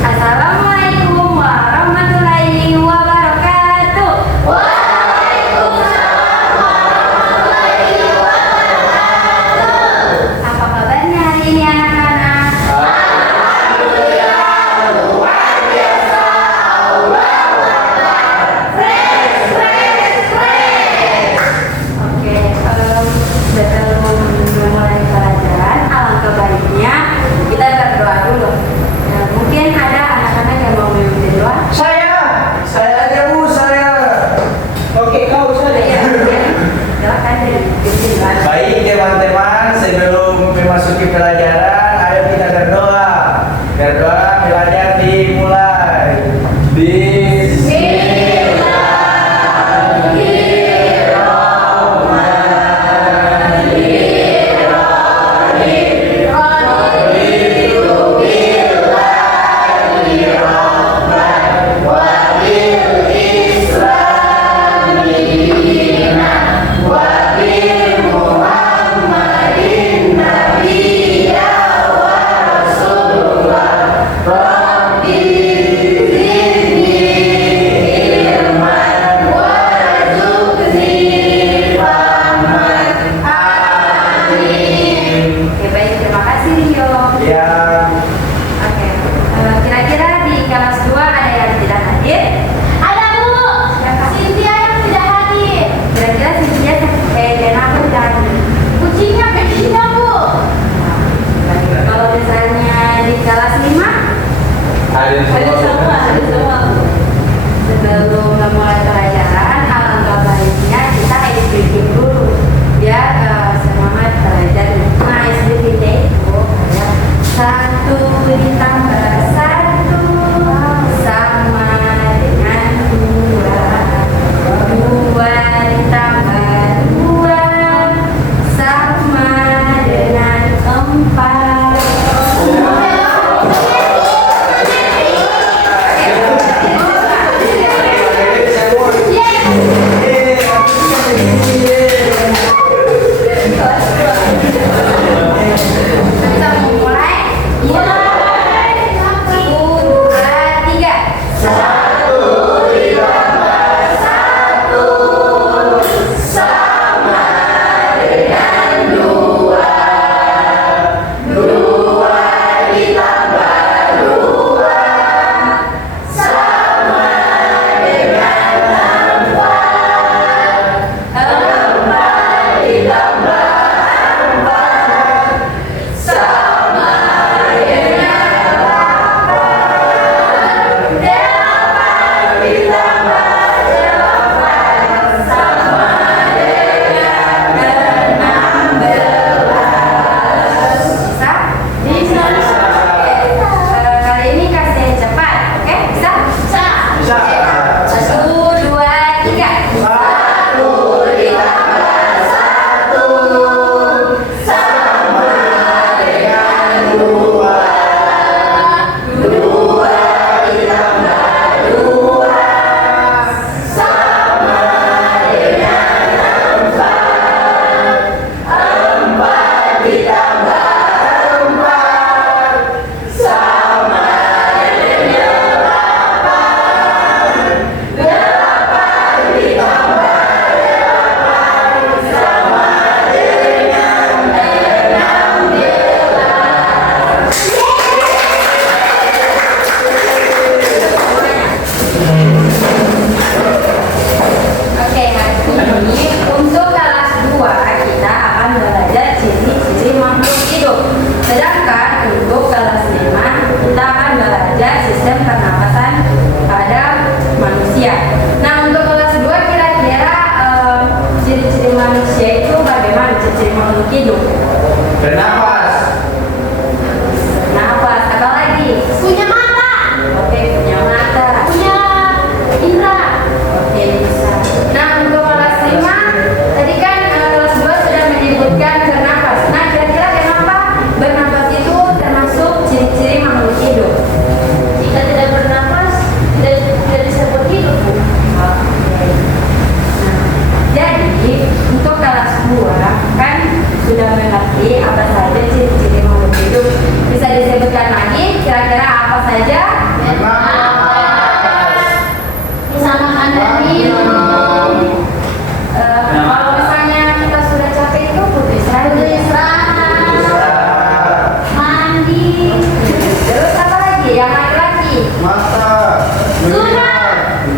Assalamualaikum warahmatullahi wabarakatuh. Waalaikumsalam warahmatullahi wabarakatuh. Apa kabarnya hari ini anak-anak? Alhamdulillah, luar biasa. Allahu Akbar.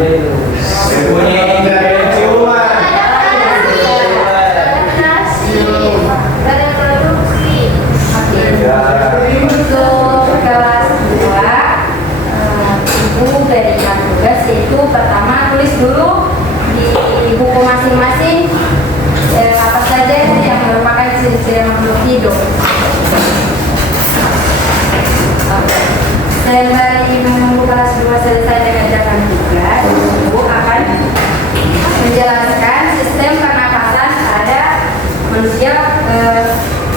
Berbunyi dari ciuman. Untuk kelas 2, Ibu berikan tugas yaitu pertama tulis dulu di buku masing-masing apa saja yang merupakan ciri-ciri makhluk hidup. Sembari menunggu kelas 2 selesai mengerjakan tugas, Ibu akan menjelaskan sistem pernapasan pada manusia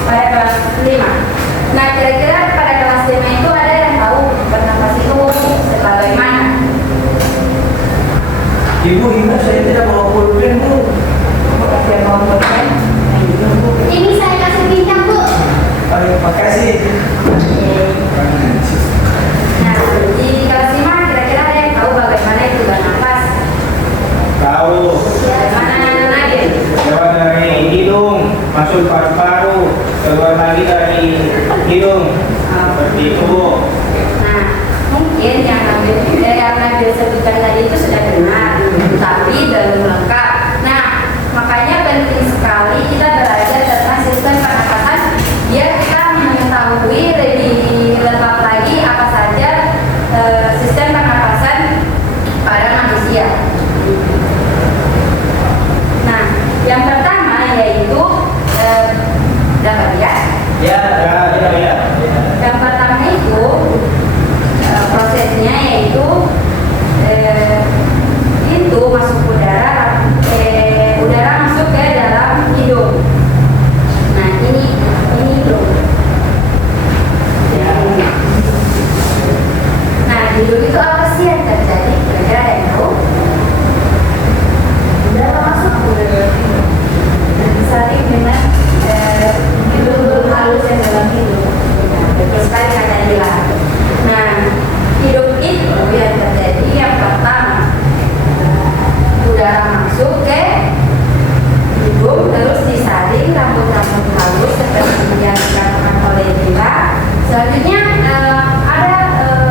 pada kelas 5. Nah, kira-kira pada kelas 5 itu ada yang tahu bernapas itu bagaimana? Ibu, saya tidak bawa pulpen, Bu. Dia mau pulpen? Ini saya kasih bintang, Bu. Ayo, makasih. Nah, di kelas 5 kira-kira ada yang tahu bagaimana itu bernapas? Tahu. Bagaimana lagi? Lewat dari hidung, masuk paru-paru, keluar lagi dari hidung. Seperti itu, Bu. Nah, mungkin yang Nabil sebutkan tadi itu sudah benar, tapi belum lengkap. Nah, makanya penting sekali kita belajar tentang sistem pernapasan biar kita mengetahui lebih lengkap lagi apa saja sistem pernapasan pada manusia. Nah, yang pertama yaitu dapat lihat. Ya. Yang pertama itu prosesnya yaitu itu masuk udara masuk ke dalam hidung. Nah, ini hidung. Nah, hidung itu apa sih yang terjadi? Kira-kira ada yang tahu? Udara masuk ke dalam hidung. Nah, disaring dengan hidung halus yang dalam hidung. Betul sekali kata Dila. Nah, hidung itu yang terjadi yang pertama udara masuk ke hidung terus disaring rambut-rambut halus seperti yang dikatakan oleh Dila. Selanjutnya ada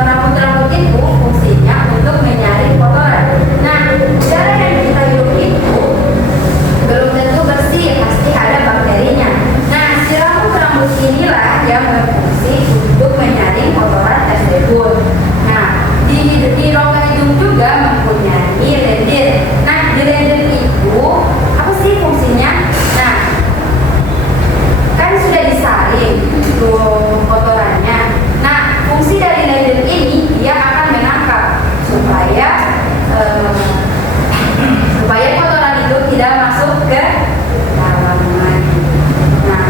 rambut-rambut itu fungsinya untuk menyaring kotoran. Nah, udara yang kita hirup itu belum tentu bersih, pasti ada bakterinya. Nah, si rambut-rambut inilah yang berfungsi untuk menyaring kotoran tersebut. Nah, di rongga hidung juga mempunyai lendir. Nah, di lendir itu apa sih fungsinya? Nah, kan sudah disaring tuh kotorannya. Nah, fungsi dari lendir ini dia akan menangkap supaya kotoran itu tidak masuk ke dalam lagi. Nah,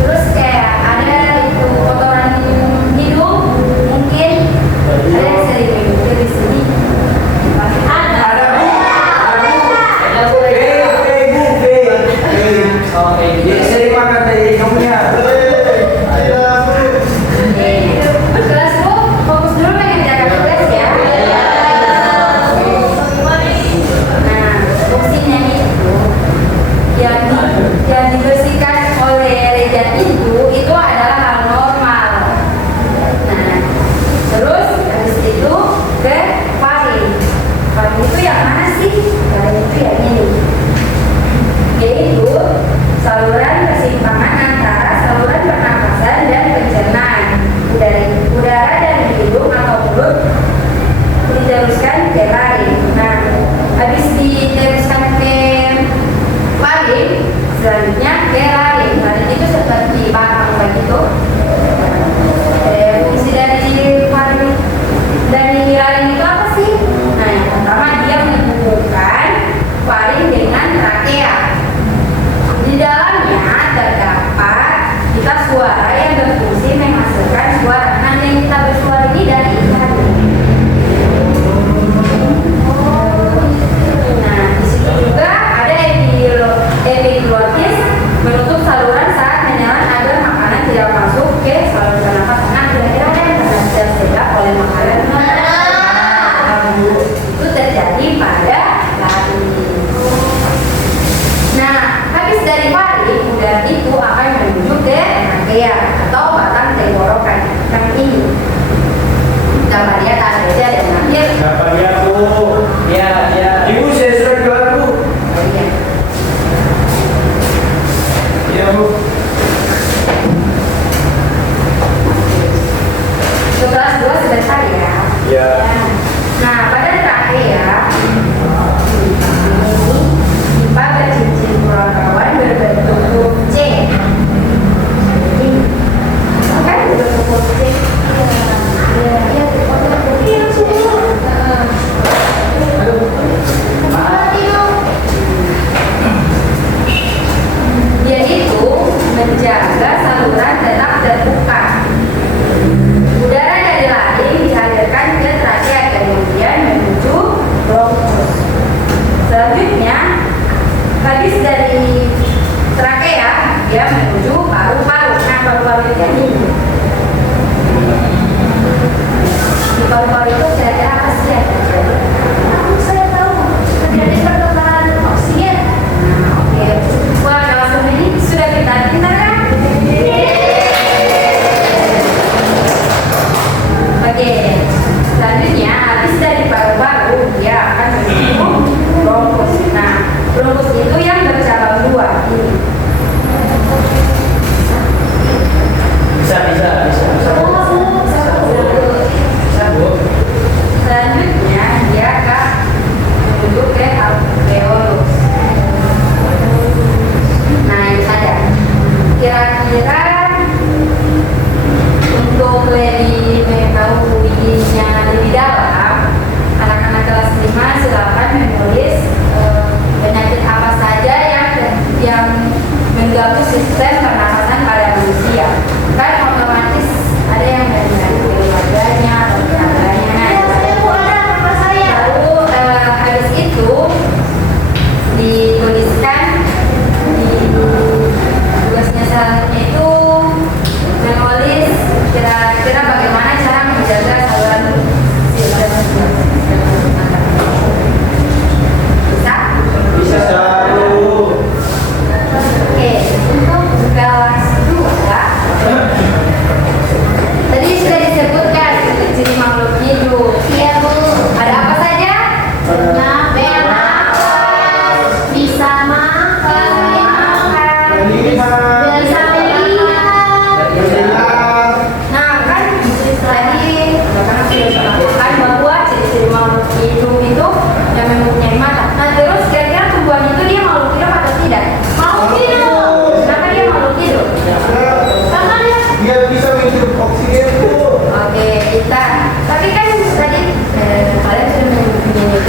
terus kayak ada itu kotoran hidung, mungkin ada yang sering mikir di sini. Ada. Dia sering makan dari kamunya. Kelas Bu, fokus dulu mengerjakan tugas ya. Nah, fungsinya itu yang dibersihkan oleh rejan itu adalah hal normal. Nah, terus habis itu ke faring. Faring itu yang mana sih? Faring itu yang ini, yaitu saluran persimpangan antara saluran pernapasan dan pencernaan. Udara dari hidung atau mulut diteruskan ke faring. Nah, habis diteruskan ke faring, selanjutnya ke laring. Laring itu seperti batang begitu. Fungsi dari faring dari laring itu apa sih? Nah, yang pertama dia menghubungkan faring dengan trakea. Di dalamnya terdapat pita suara yang berfungsi menghasilkan suara. Nah, yang kita bersuara ini dari hati.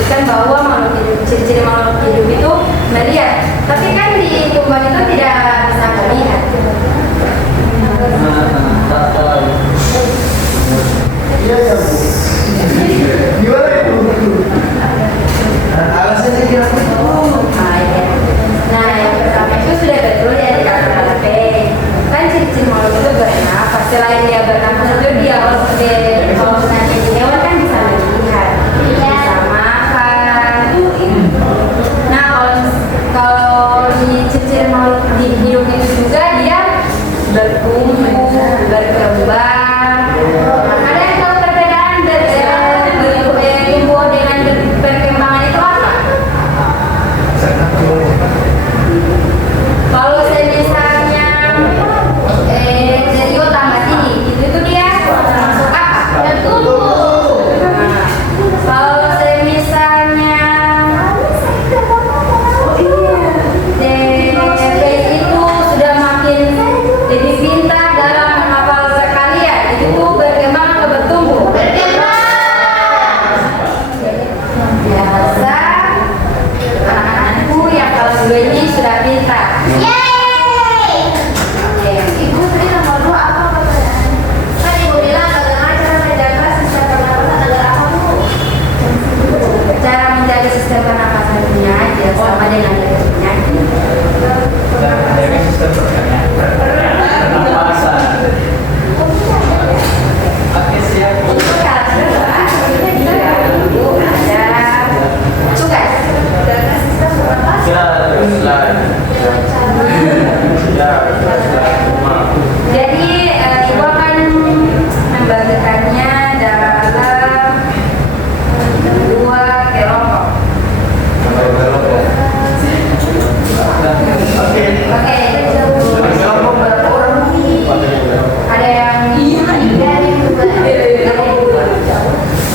menunjukkan bahwa makhluk hidup, ciri-ciri makhluk hidup itu melihat. Tapi kan di tumbuhan itu tidak bisa melihat. Iya ya Bu. Gimana itu? Alasannya gimana? Nah, yang pertama itu sudah betul ya dikatakan P. Kan ciri-ciri makhluk itu bernafas. Selain dia bernafas itu dia kalau misalnya hewan kan bisa melihat, bisa makan. Nah, kalau di ciri-ciri makhluk di hidup itu juga dia bertumbuh, berkembang. Ada yang tahu perbedaan tumbuh dengan perkembangan itu apa? Kalau misalnya dari tambah tinggi, itu dia masuk apa? Tumbuh. Nah, kalau misalnya DP itu sudah makin lebih pintar dalam menghafal sekalian, itu berkembang atau bertumbuh? Biasa anak-anakku yang kalau dua ini sudah pintar. Oke, Ibu tadi nomor 2 apa pertanyaan? Kan Ibu bilang bagaimana cara menjaga sistem pernapasan agar apa Bu? Cara menjaga sistem pernapasannya aja sama dengan penyakit. Dari sistem pernapasan. Oke, siap. Untuk karakter Ibu ada tugas menjaga sistem pernapasan. Jadi Ibu akan membagikannya dalam 2 kelompok. Oke. Oke, Kelompok berapa orang? ada yang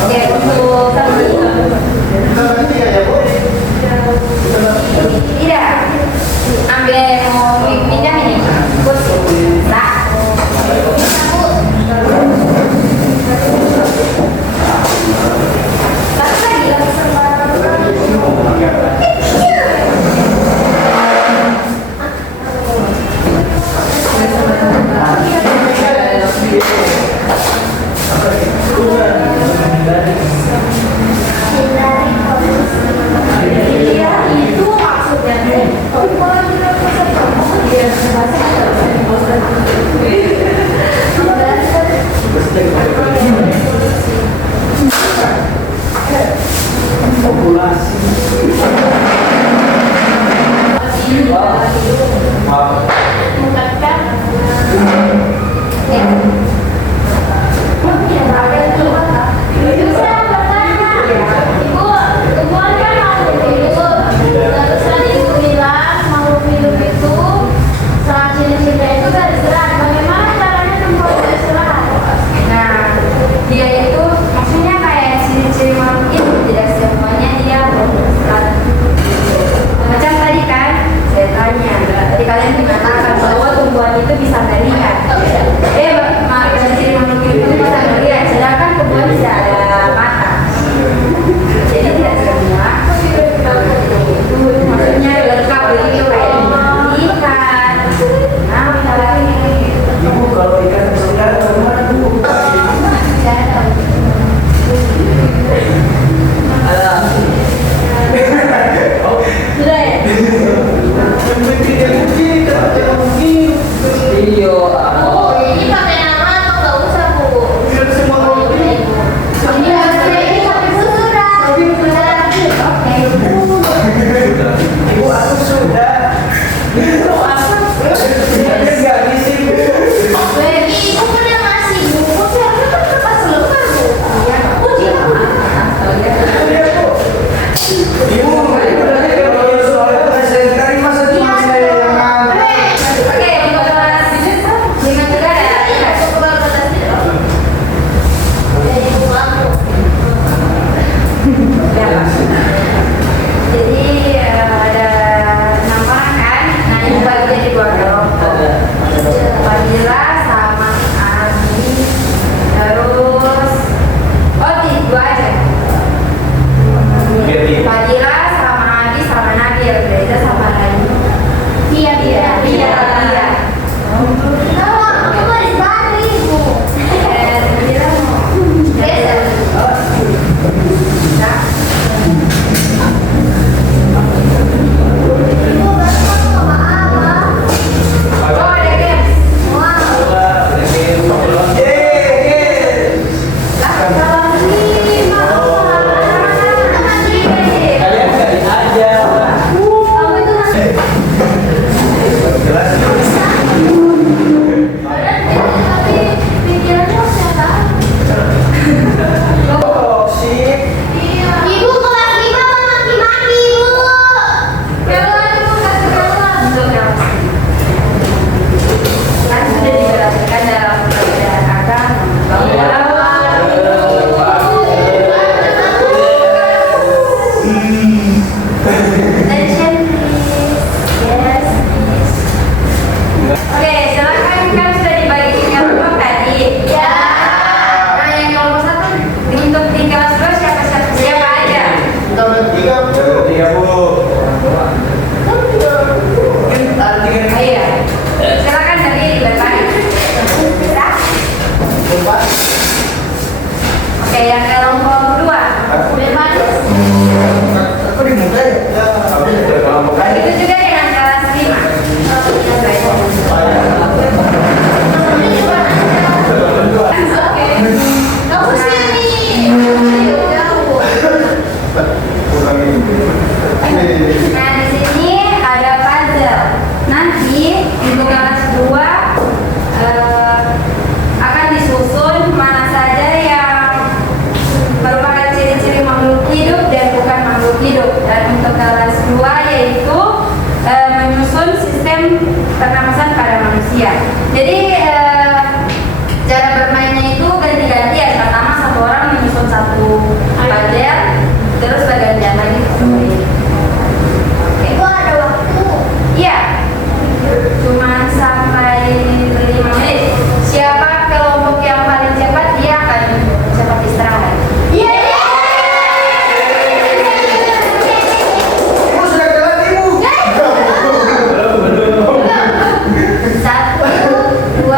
Oke, untuk kami Kita nanti ya Bu. tidak ambil mau pinjam ini kursi. Nah, iya, itu maksudnya. Nah, dia itu maksudnya kayak ciri-ciri makhluk itu tidak semuanya dia beristirahat. Macam tadi kan saya tanya, tadi kalian mengatakan bahwa tumbuhan itu bisa melihat. Ciri-ciri makhluk itu bisa melihat, sedangkan tumbuhan tidak ada mata. Jadi tidak semua itu maksudnya lengkap begitu kayak ikan. Nah, Ibu kalau ikan saudara kemana Bu? sudah ya? Iya. Ini pakai nama atau nggak usah Bu? Ini pakai surat. Ibu aku sudah. Enggak di sini. Ibu punya ngasih buku sih, harusnya kan lepas lembar Bu. Bu Ibu, kalau soalnya saya cari masa cuma saya yang ngambil. Oke, untuk kelas dengan juga ada jadi ada 6 orang kan. Nah, ini bagi jadi 2 kelompok. Fadila sama Abi, terus 2 aja. Biar Attention please. Yes, please. Oke, silakan kan sudah dibagi kelompok tadi. Ya. Nah, yang kelompok satu untuk di kelas 2 siapa aja? Ayo. Silakan tadi balik. Bisa? Oke, yang kelompok kedua. Itu juga dengan kelas 5. Oke. Kamu sini. Ayo, jauh. Nah, di sini ada puzzle. Nanti untuk kelas 2 akan disusun mana saja yang merupakan ciri-ciri makhluk hidup dan bukan makhluk hidup. Dan untuk kelas 2 yaitu menyusun sistem pernapasan pada manusia. Jadi cara bermainnya itu ganti-gantian. Pertama satu orang menyusun satu puzzle, terus bergantian lagi. Itu ada waktu. Iya, cuma sampai 5 menit. Siapa kelompok yang paling cepat dia akan cepat istirahat. Iya. Satu, dua,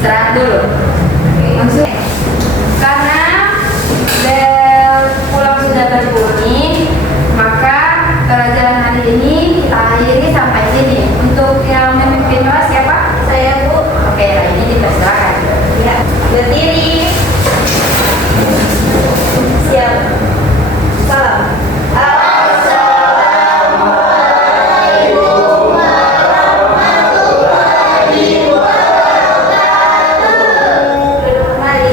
istirahat dulu. Langsung. Karena bel pulang sudah berbunyi, maka pelajaran hari ini kita akhiri sampai sini. Untuk yang memimpin kelas siapa? Saya Bu. Oke, hari ini dipersilakan. Ya. Berdiri. Siap. Salam. Duduk kembali.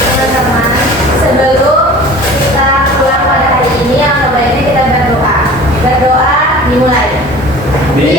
Teman-teman, sebelum kita pulang pada hari ini, yang sebaiknya kita berdoa. Berdoa dimulai. Di